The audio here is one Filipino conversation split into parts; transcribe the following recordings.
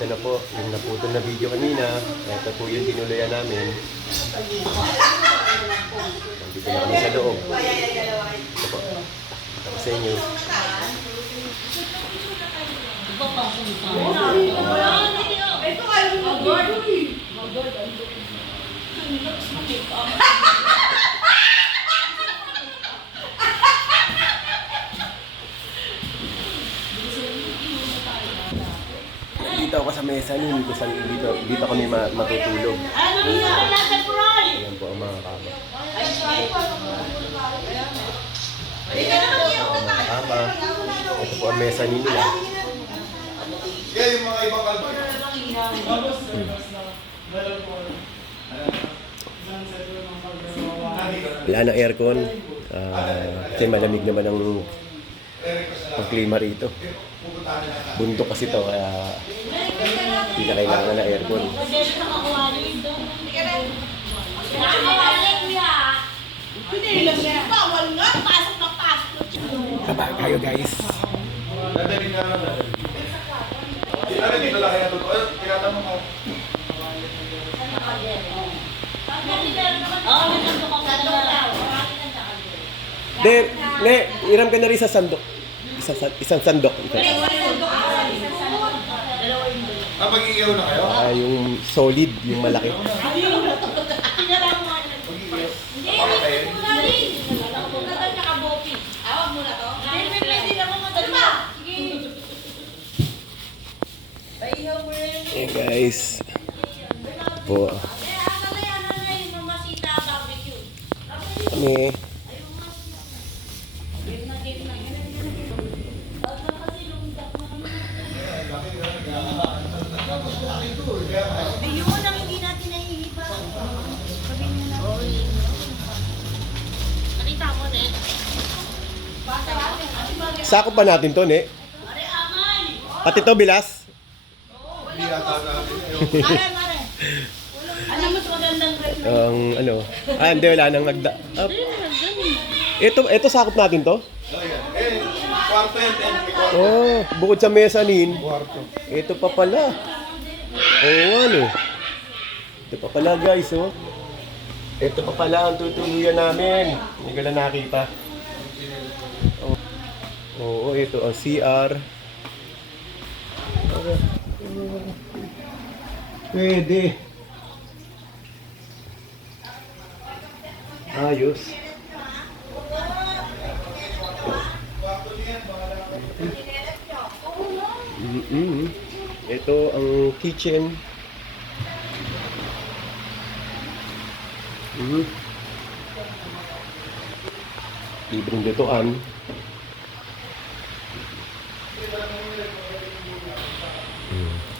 ito na po, yung naputol na video kanina. Ito po yung tinuluyan namin. Dito na kami sa loob. Ito po. Tapos sa inyo. Dito ako sa mesa nun, dito kami matutulog. Ayan po ang mga kama. Ayan po ang mga kama. Ito po ang mesa nila. Kaya yung mga ibang kalbo. Wala na aircon. Kasi malamig naman ang klima rito. Bundok kasi ito, kaya hindi na kailangan na aircon. Bye kayo guys. Dadaling na lang natin. Ano dito lang kaya totoo? Tinatanong ko. Iram ka na rin sa sandok. Isang sandok. Mag-iiyaw na kayo? Yung solid, yung malaki. Hey guys. Po. Kami. Yun ang hindi natin nahihiba. Sabihin mo na. Nakita mo, ne? Sakop pa natin to, ne? Pati to, bilas? Hindi yata natin. Mare. Ano mas magandang rep? Hindi, wala nang nagda... Ito sakop natin to? Kwarto yan, Bukod sa mezzanine, kwarto. ito pa pala. Ano? Ito pa pala guys, Ito pa pala ang tutuluyan namin. Hindi ko lang nakita. Oo, ito ang CR. Pwede. Ayos. Ito ang kitchen. Libreng lutuan.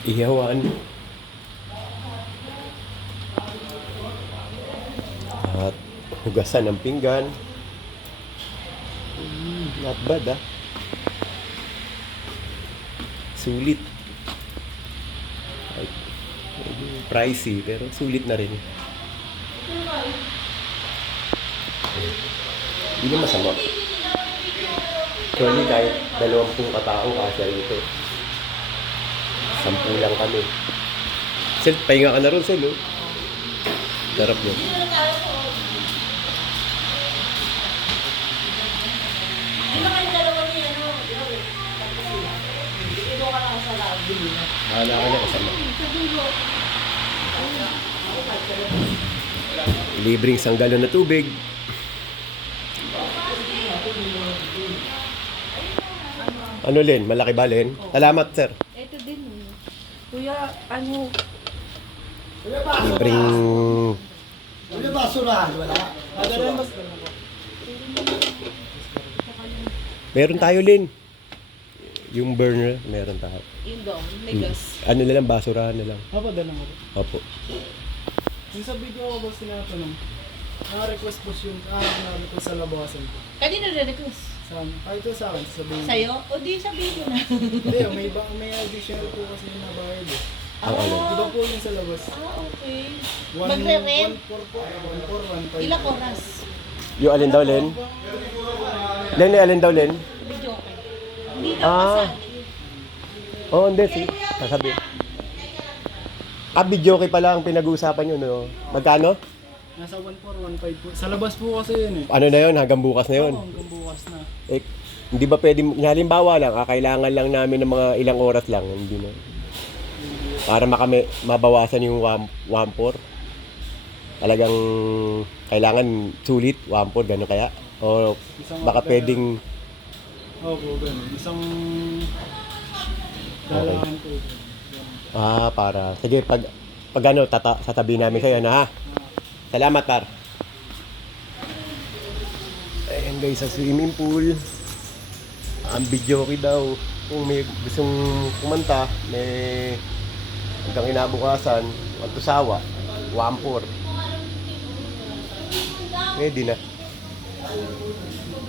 Ihawan. At hugasan ng pinggan. Not bad, Sulit. Pricey, pero sulit na rin. Hindi na masama. Actually, kahit 20 katao kasi rito. 10 lang kami. Sel, pahinga ka na ron, Sel, Darap mo. Hala ka na kasama. Libreng isang galon na tubig. Ano, Len? Malaki ba, Len? Salamat, sir. Ito din. Kuya, ano? Libreng... Basurahan, wala. Meron tayo, Len. Yung burner, meron tayo. Yung dome, may gas. Ano na lang, basurahan na lang. Dala mo. Opo. Yung sa video ko boss tinatanong, na-request boss yung na-request sa labawasan ko. Kanina re-request. Saan? Ito sa akin, sabihin. Sa'yo? O di sa video na. Hindi, may additional po kasi yung nabayad eh. Ang ano? Iba po yung sa labas. Okay. 1-4 Magre-rent? po. 1-4, 1-5. Ilang oras? Yung alin daw, Len? Len, alin daw, Len? Video okay. Hindi daw kasal. Oo, hindi. Sasabi. Video okay pala ang pinag-uusapan nyo, no? Magkano? Nasa 1.4, 1.5 po. Sa labas po kasi yun eh. Ano na yun? Hanggang bukas na yun? Oo, hanggang bukas na. Eh, hindi ba pwede, halimbawa lang, kailangan lang namin ng mga ilang oras lang, hindi na. Para mabawasan yung 1.4. Talagang kailangan sulit, 1.4, gano'n kaya? O Isang baka order. pwedeng, Oo, ganun. Isang dalangan po. Ganun. para, sige, pag ano, tatabi namin kayo na ha. Salamat, par. Ayan guys, sa swimming pool. Ang video ko daw. Kung may gustong kumanta, may hanggang inabukasan, magtusawa, 1.4. Pwede na.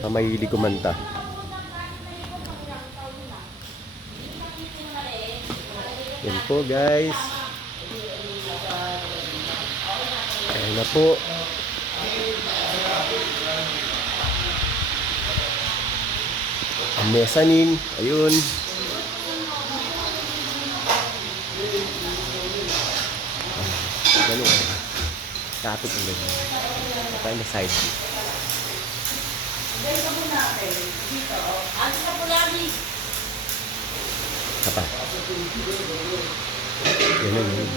Mahilig kumanta. Yan po guys. Ayan na po. Ang mezzanine. Ayun. Ganun. Kapit ang ganun. Tayo na side view. Apa? Ganun, ganun.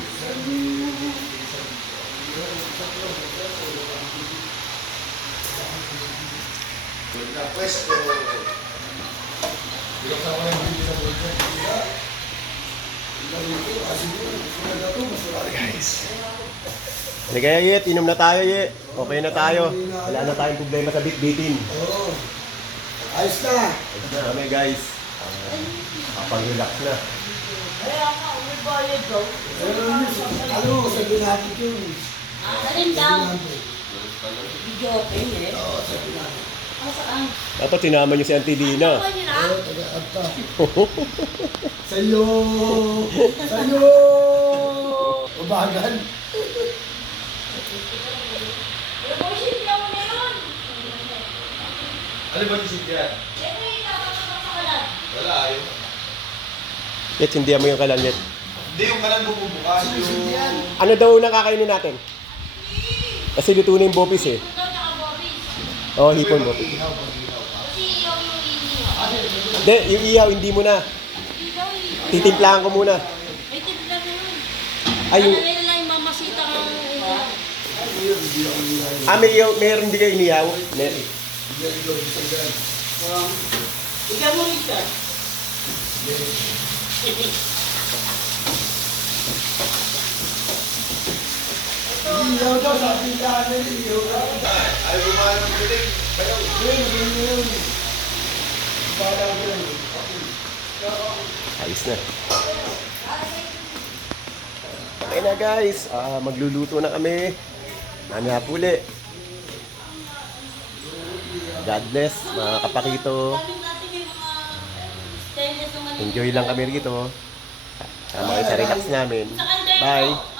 Guys. Sige kaya Yet, inom na tayo Yet. Okay na tayo. Wala na tayong problema sa bitbitin. Oo. Ayos na. Ayos na kami guys. Kapag-relax na. Ano, sabi natin yun. Alin daw? Video okay eh. Saan? Dapat sinama niyo si Auntie Dina. Ano yun ah? Taga-ata. Sa'yo! Sa'yo! Ubagan. Yung bullshit niya mo na yun. Ano ba si Cynthia? Yan na yung nakakasama sa kalan. Wala, ayaw. Yet, hindi mo yung kalan Yet. Hindi, yung kanan mo bubukas. Yung... Ano daw unang kakainin natin? Kasi luto na yung bopis eh. Ito tsaka Boris. Oo, hipon bopis. Kasi yung inihaw. Hindi, yung ihaw, hindi mo na. Ikaw eh. Titimplahan ko muna. May timpla na yun. Ay, yung... Ano na lang yung mamasita ng inihaw. Meron di kayo inihaw? Ikaw mo ito. Iyaw daw, sabi niya, ano yun, iyaw daw. Ayaw kumain ng bilig. Bayaw. Yun. Parang yun. Ayos na. Okay na guys, magluluto na kami. Mamaya puli. God bless, mga kapakito. Enjoy lang kami rito. Sama kayo sa relax namin. Bye!